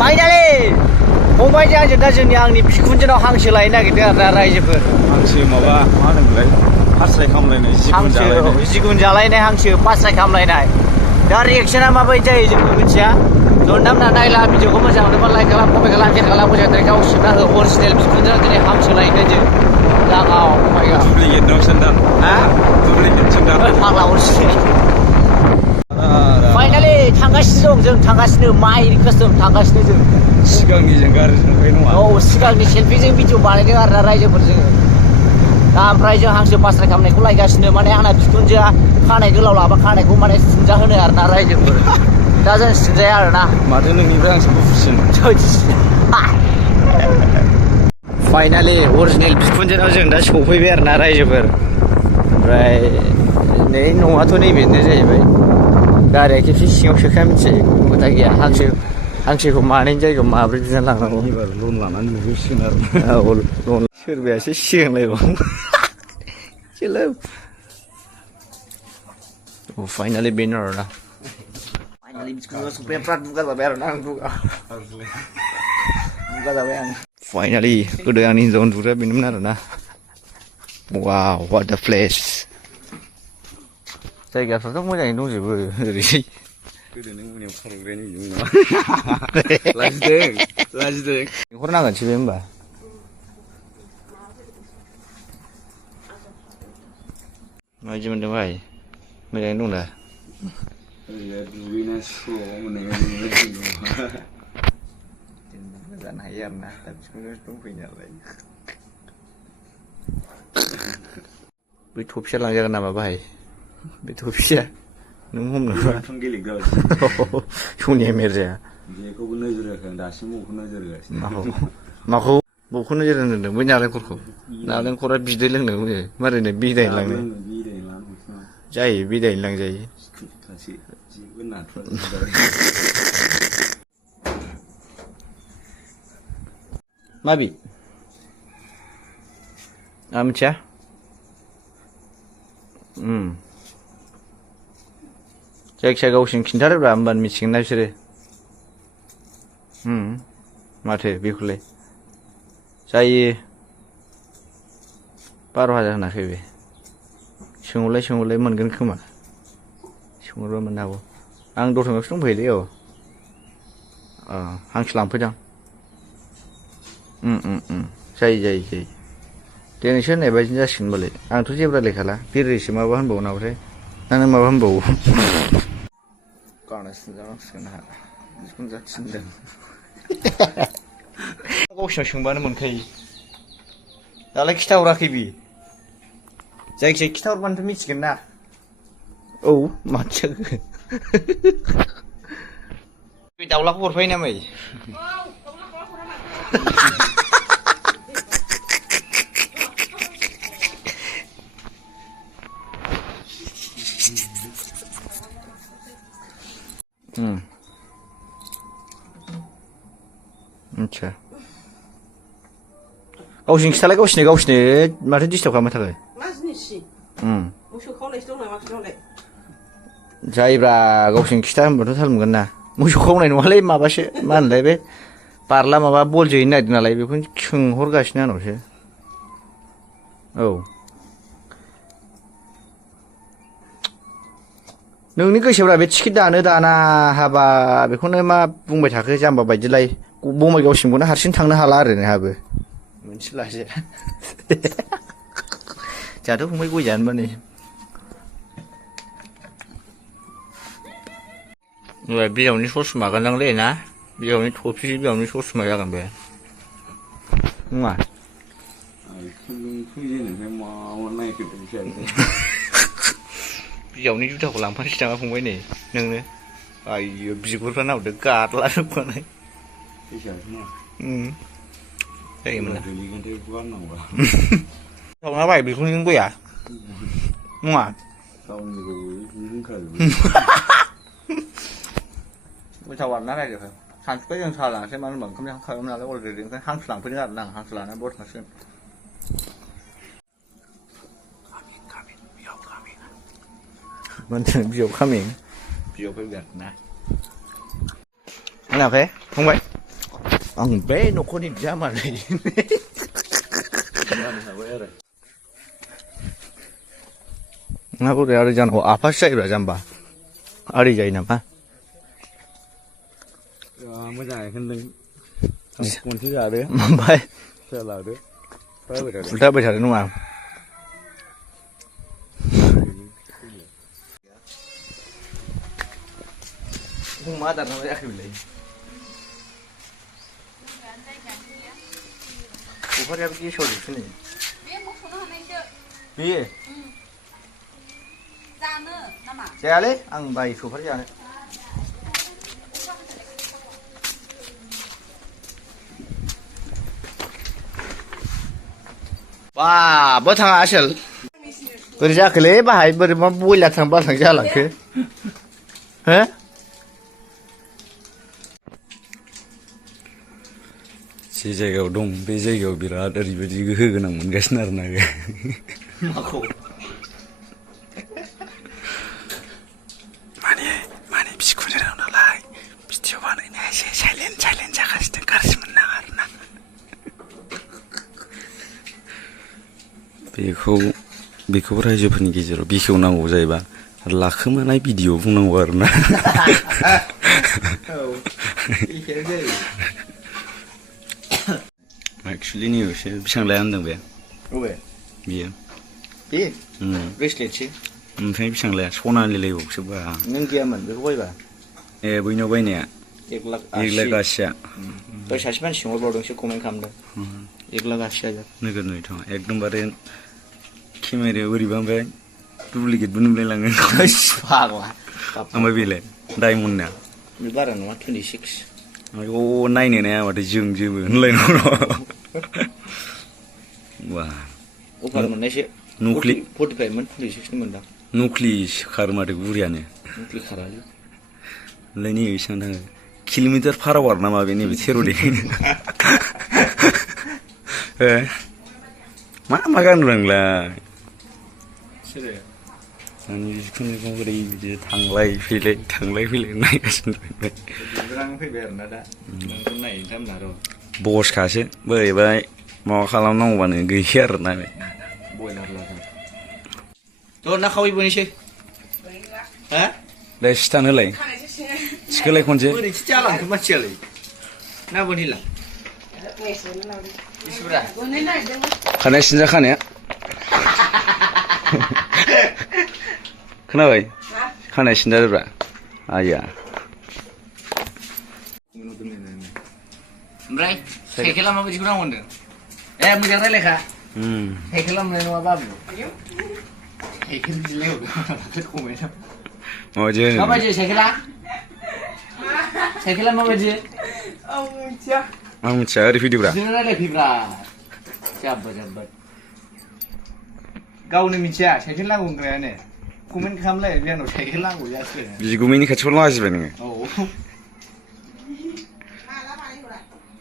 Finally फंबायजों आंजों दा जोंनि आंनि बिखुनजोनाव हांसो लायनो नागिरदों आरोना रायजोफोर हांसो माबा मा होनोमोनलाय पास्राय खामलायनाय जिगुन जालायनाय हांसो पास्राय खामलायनाय दा रिएक्सना माबायदि जायो जोंबो मिथिया नोंथांमोना नायला भिडिअखौ मोजां मोनोबा लाइक खालाम कमेन्ट खालाम शेयार खालाम मोजां थारिखआव सिबना हो अरिजिनेल बिखुनजोनाव दिनै हांसो लायनो जों लाङाव डुप्लिकेट नाव सोंदां हा डुप्लिकेट सोंदां फाग्ला अरिजिनेल फाइनालि थांगासिनो दं जों थांगासिनो माइ रिक्वेस्ट थांगासिनो जों सिगांनिजों गाज्रि नुबाय नङा औ सिगांनि सेल्फिजों भिडिअ बानायदों आरोना रायजोफोर जोङो दा ओमफ्राय जों हांसो पास्राय खालामनायखौ लायगासिनो माने आंना बिखुनजोआ खानाय गोलाव लाबा खानायखौ माने सिनजा होनो आरोना रायजोफोर दा जों सिनजाया आरोना माथो नोंनिफ्राय आंसो गुफुरसिन फाइनालि अरिजिनेल बिखुनजोनाव जों दा सफैबाय आरोना रायजोफोर ओमफ्राय नै न'आथ' नैबेनो जाहैबाय गारिया खेबसे सिङाव सोखाया मिथियो खोथा गैया हांसोखौ मानैनि जायगायाव माब्रै बिना लांनांगौ एबार लन लानानै नुहैसिगोन आरो औ लन सोरबायासो सिगांलायबाव फाइनालि बेनो आरोना फाइनालि बिखुनजोनाव सफैबाय बिराद दुगा जाबाय आरोना आं दुगा जाबाय आं फाइनालि गोदो आंनि हिनजाव उन्दुग्राया बेनोमोन आरोना वाव व्हाट द प्लेस जायगाफ्राथ' मोजाङै दंजोबो ओरै गोदो नों मोनायाव खारग्राया नुयोमोन नामा लाजिदों लिंहरनांगोनसो बे होमबा माबायदि मोनदों भाइ मोजाङै दं दा दुगैना स्र' मोननाय जानो हायो आरोना दा बिखौनो दंफैयो नालाय बै थफिया लांजागोन नामा भाइ बे थफिया नों हमनोबा गेलेग्रा सनिया मिर्जाया बेखौबो नोजोर होआखै आं दासिम बबेखौ नोजोर होगासिनो माखौ बबेखौ नोजोर होनदों बै नालेंखरखौ नालेंखरा बिदै लोंनो मारैनो बिदायनो लांनो जायो बिदायनो लांजायो माबि आं मिथिया जायखिया गावसिनि खिन्थारोब्रा होमबानो मिथिगोन ना बिसोरो माथो बेखौलाय जायो 12,000 होनाखै बे सोंहरलाय मोनगोन खोमा सोंहरबा मोननो हागौ आं दतमायावसो दंफैयोलै औ हांसो लांफैदां जायो दिनैसो होननाय बायदि जासिगोन होनबालाय आंथ' जेबो रायलायखाला बिरैसो माबा होनबावो नामाथाय ना नों माबा होनबावो गावनो सिनजानांसिगोन आंहा बिखौनो जाथिनदों गावसिनाव सोंबानो मोनखायो दालाय खिथाहराखै बि जायखिजाया खिथाहरबानोथ' मिथिगोन ना औ माथो बे दाउलाखौ हरफायो ना मै आच्छा गावसिनि खिथालाय गावसिनि माथो डिस्टार्ब खालामबाय थाखाय मा जिनिससि मोसौ खावनायसो दं नामा बिनावलाय जायोब्रा गावसिनि खिथा होनबाथ' थाल मोनगोन ना मोसौ खावनाय नङालै माबासो मा होनलाय बे बारला माबा बल जोहैनो नागिरदों नालाय बेखौनो सोंहरगासिनो आंनावसो औ नोंनि गोसोब्रा बे टिकेट दाना हाबा बेखौनो मा बुंबाय थाखो जाम्बा बायदिलाय बङाइगावसिमखौनो हारसिं थांनो हाला आरो नोंहाबो मोनथिलासो जोंहाथ' फंबाय गय जानोबा नै बिजावनि ससमा गानलांलै ना बिजावनि थफि बिजावनि ससमा जागोन बे नङा बिजावनि जुथाखौ लांफानोसै नामा फंबाय नै नोंनो आइयो बिगुरफ्रा नाहरदो गाद्ला जोबखानाय जायोमोन ना सावना बाय बेखौ नों गया नङा गोथाव आरोना रायजोफोर सानसुखाय जों साहा लांसै मानो होनबा ओंखाम जाखांखाबायमोन नालाय अलरेडि ओंखायनो हांसो लांफैदों आरोना आं हांसो लानानै बर थांसिगोन बियाव खामिं बियाव फैबाय आरोना खोनायाखै फंबाय आं बे न'खरनि बिजामादै ना बोरै आरो जानांगौ आफासो जायोब्रा जाम्बा आरै जायो नामा मोजाङै होनदों खनसे जादो ओमफ्राय फिसा लादो उल्थाबाय थादों नङा मा आदार नामा जायाखै बेलाय सफारियाबो गेसावजोबसो नै बेयो जायालै आं बायो सफारि जानो बा थाङा आसोल बोरै जाखोलै बाहाय बोरै मा बयलार थां बाथां जालांखो हो जे जायगायाव दं बे जायगायाव बिराद ओरैबायदि गोहो गोनां मोनगासिनो आरोना माखौ माने बिखुनजोनाव नालाय भिडिअ बानायनाया एसे साइलेन्ट जागासिनो गाज्रि मोननाङा आरोना बेखौ रायजोफोरनि गेजेराव बेखेवनांगौ जायोबा लाखोमानाय भिडिअ बुंनांगौ आरोना एक्चुअली नैबेसो बेसेबां लाया होनदों बे बियो ब्रेसलेटसो ओमफ्राय बेसेबां लाया सनानि लायबावसो बा नों गैयामोन बेखौ बायबा ए बैनाव बायनाया 1,80,000 बै सासे मानसि सोंहरबावदोंसो कमेन्ट खालामदों 1,80,000 नोगोद नुयोथ' एकदमबारे केमेरायाव बोरैबा ओमफ्राय डुप्लिकेटबो नुलायलाङो ओमफ्राय बेलाय डायमन्डना बे बारा नङा 26 नायनो नाया माथो जोंजोबो होनलायनांगौ बा अफार मोननायसो नख्लि 45 मोन 26 नि मोनदां नख्लि खारो माथो गुरियानो नख्लि खारालै ओमफ्राय नैबे बेसेबां थाङो किल'मिटार पार आवार नामा बे नैबे 13 देखायनो मा गाननो रोंलाय सोरो आंनि बिखुनजोखौ बोरै बिदि थांलाय फैलाय नायगासिनो फैबाय आरोना दा नोंखौ नायनो टाइम ला र' बसखासो बोरैबा माबा खालामनांगौबानो गैखाया आरोना बयलार लागोन थ' ना खावै बोनोसै हा दे सिथान होलाय सिखोलाय खनसे बोरैथो जालांखो मानसियालाय ना बोनहैला बिसिब्रा खानाय सिनजा खानाया खोनाबाय खानाय सिनजादोब्रा आया ओमफ्राय साइकेला माबायदिखौ नांगौ होनदों ए मोजां रायलायखा साइकेला मोननाय नङा बाबु साइकेल बिलाय हरदों माबायदि साइकेला माबायदि आं मिथिया ओरै फैदोब्रा बिदिनो रायलायफैब्रा जाब्बा गावनो मिथिया साइकेल नांगौ होनग्रायानो कमेन्ट खालामलाय बे आंनाव साइकेल नांगौ जासो बिगुमैनि खाथियाव लाजिबाय नोङो औ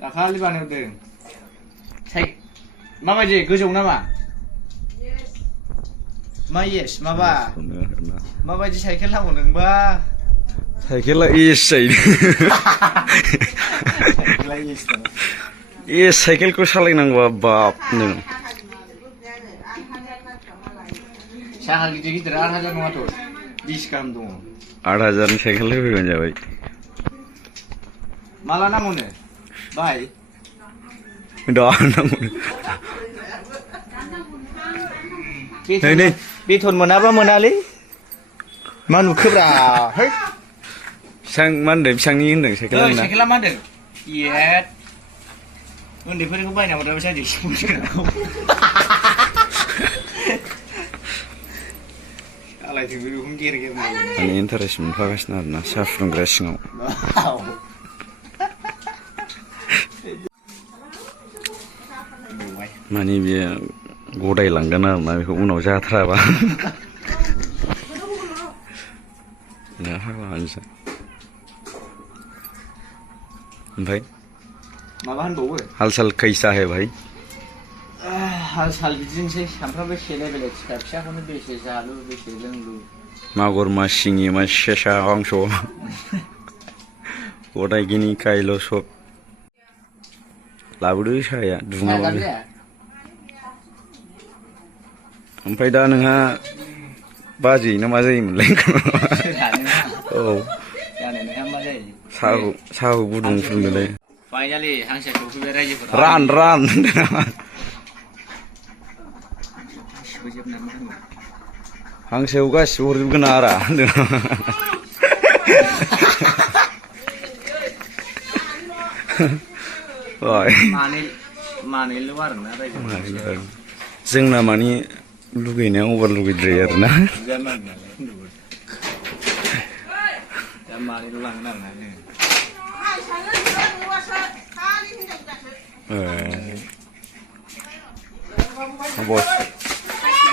दाखालि बानायहरदों माबायदि गोजौ नामा मा येस माबा माबायदि साइकेल नांगौ नोंबा साइकेला एस जायो एस साइकेलखौ सालायनांगौबा बाप नों साहा गिदिर 8,000 नङाथ' 20 गाहाम दङ 8,000 साइकेल होफैबानो जाबाय माला नांगौनो बाय दा नांगौ नै बेथन मोनाबा मोनालै मा नुखोब्रा है बेसां मा होनदों बेसांनि होनदों साइकेला साइकेला मा होनदों येट उन्दैफोरनिखौ बायना हरनाय बायदि माने इन्टारेस्ट मोनफागासिनो आरोना साहा फुदुंग्रा सिङाव माने बेयो गदायलांगोन आरोना बेखौ उनाव जाथाराबा ओमफ्राय माबा होनबावो हाल साल कैसा है भाई हाल साल बिदिनोसै सामफ्रामबो सेलाय बेलाय फिसा फिसाखौनो बेसे जालु बेसे लोंलु मागुर मा सिंगि मा सेसा हांस गदायगिनि कायल सब लाबोदो साया दुङाबाबो ओमफ्राय दा नोंहा बाजै ना मा जायोमोनलाय औ साहाखौ गुदुं फुदुंदोलाय फाइनालि हांसो सौफैबाय रायजोफोर रान हांसोआव गासिबो हरजोबगोन आरा मानैल' आरोना रायजो जोंना माने लुगैनाया अभार लुगैद्रायो आरोना दा मानैल' लांगोन आरोना बस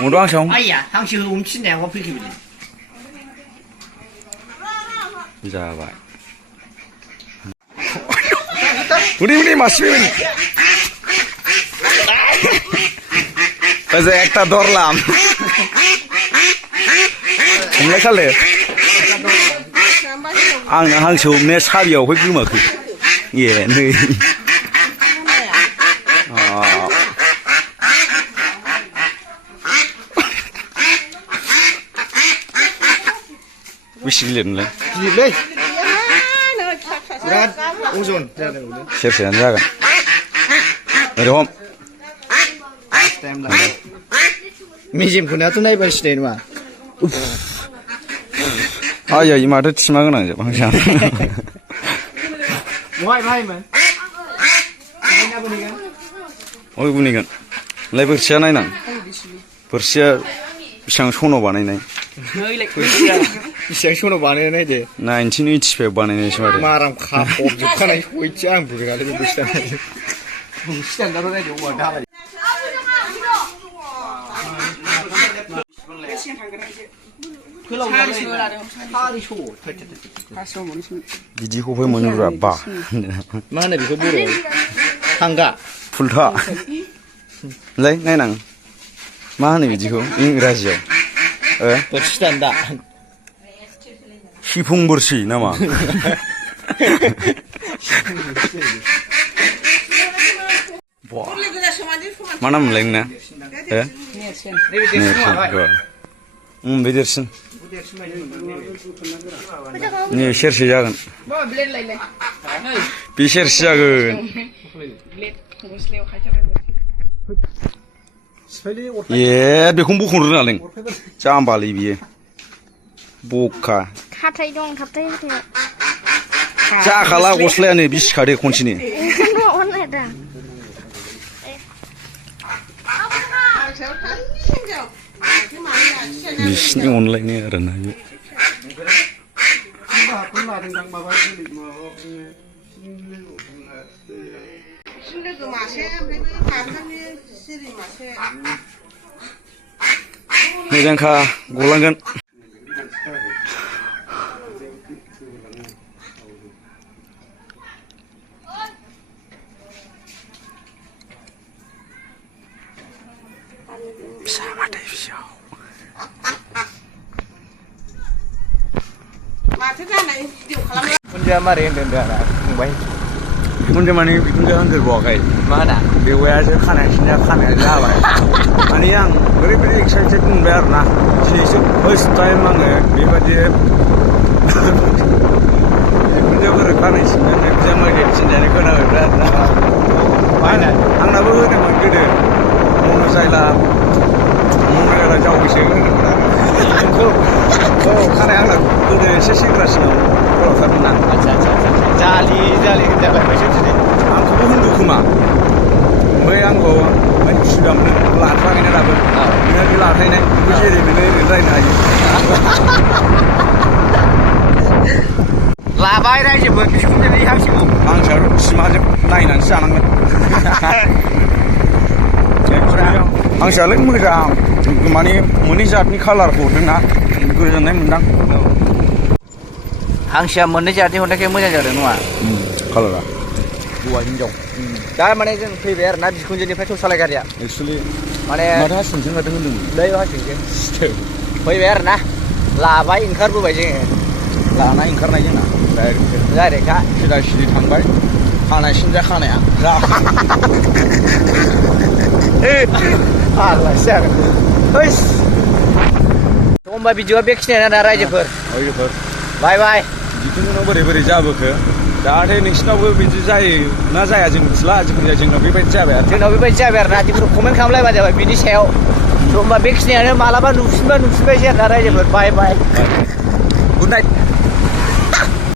मद' हांसो आइया हांसो हमनो थिननाया मा फैखो बिलाय जाबाय उड़ी मासि ओजों একটা ধরলাম हमलाय खाले आंना हांसो हमनाया साबियावहाय गोमाखै ए नै बेसे गिलिर नोंलाय गिलिरलै बिराद अजन सेरसेयानो जागोन ओरै हम मेजेमखौनाथ' नायबा सिनाय नङा आयै माथो थिमा गोनां जोब हांसोआ बहायमोन अय गुनिगोन लाय बोरसिया नायनां बोरसिया बेसेबां सनाव बानायनाय बेसेबां सनाव बानायनाय दे 1985 बानायनायसो माथो माराम खाफबजोबखानाय हयथि आं बुङालै बे स्टेन्डार्डआव नायदो औवा दालाय बिदिखौबो मोनोब्रा बा मा होनो बेखौ बर'आव थांगा फुलथा लाय नायनां मा होनो बिदिखौ इंराजियाव बोरसि दान्दा सिफुं बोरसि नामा मा नाम मोनलाय नोंना बे देरसिन नै सेरसे जागोन बे सेरसे जागोन ए बेखौनो बख'नो रोङालै जाम्बालै बियो बखा हाथाय दं हाथाय जाखाला गस्लायानो बिसिखादो खनसेनो बिसिनि अनलायनाय आरोना बे मोजांखा गलांगोन फिसा माथाय फिसा माथो जानाय भिडिअ खालामो बिखुनजोआ मारै होनदों दाना फंबाय बिखुनजो माने बिखुनजो होनदेरबावाखै मा होना बेवायासो खानाया जाबाय माने आं ओरैबायदि एक्साइटेड मोनबाय आरोना दिनैसो फार्स्ट टाइम आङो बेबायदि बिखुनजोफोर खानाय सिनजानाय बिजामादै सिनजानाय खोनाबाय आरोना आंनाबो होदोंमोन गोदो मनुजायला जावैसो होनोमोन आरो औ खानाय आंना गोदो एसे सेंग्रासिनाव खर'थारमोन आं आच्छा जालि होनजालायबायसो दिनै आंखौबो होनदो खोमा ओमफ्राय आंखौ सुबिदा मोनो लाथाराखैना दाबो नोंहा बे लाथायनाय बेखौ जेरै मोनो ओरैनो रायनो हायो लाबाय रायजोफोर बिखुनजोनि हांसोखौ हांसोआ सिमाजों नायनानैसो जानांगोन हांसोआलाय मोजां माने मोननै जातनि कालारखौ हरदोंना गोजोननाय मोनदां हांसोआ मोननै जातनि हरनायखाय मोजां जादों नङा कालारा हौवा हिनजाव दा माने जों फैबाय आरोना बिखुनजोनिफ्राय थसालाय गारिया एक्सुवेलि माने माथो हासिंजों माथो होनदोंमोन दै हासिंजों फैबाय आरोना लाबाय ओंखारबोबाय जोङो लाना ओंखारनाय जोंना डाइरेक्टखा सिदा सिदि थांबाय खानाय सिनजा खानाया फाग्लासो जागोन हैस होमबा भिडिअआ बेखिनियानो ना रायजोफोर बाय बाय जिखुनु बोरै बोरै जाबोखो जाहाथे नोंसिनावबो बिदि जायो ना जाया जों मिथिला जिखुनु जाया जोंनाव बेबायदि जाबाय आरो जोंनाव बेबायदि जाबाय आरो ना जिखुनु कमेन्ट खालामलायबानो जाबाय बिनि सायाव होमबा बेखिनियानो मालाबा नुफिनबायसै आरो ना रायजोफोर बाय बाय गुड नाइट